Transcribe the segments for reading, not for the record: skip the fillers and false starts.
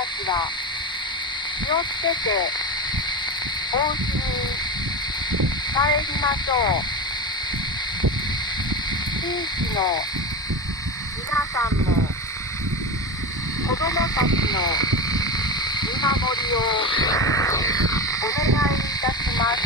たちは気をつけてお家に帰りましょう。地域の皆さんも子どもたちの見守りをお願いいたします。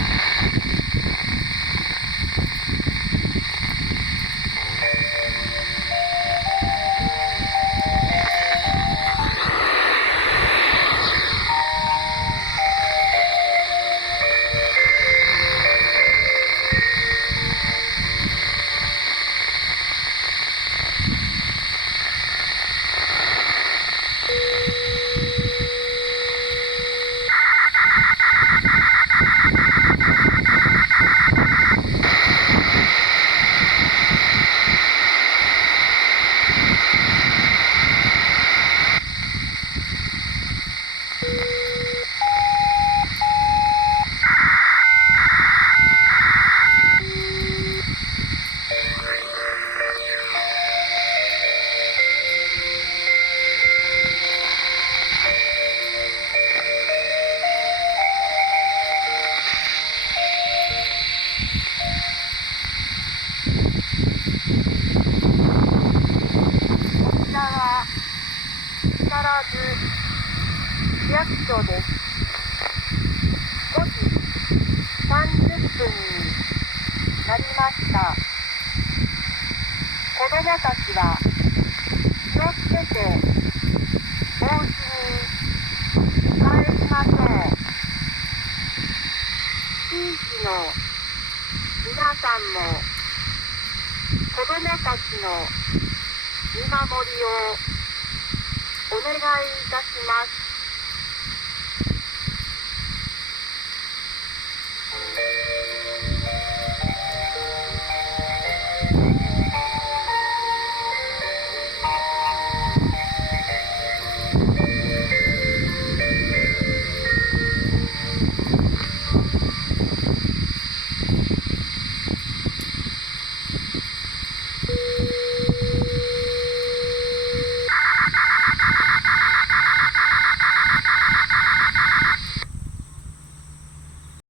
木更津市役所です。5時30分になりました。子どもたちは気をつけてお家に帰りましょう。地域の皆さんも子どもたちの見守りをお願いいたします。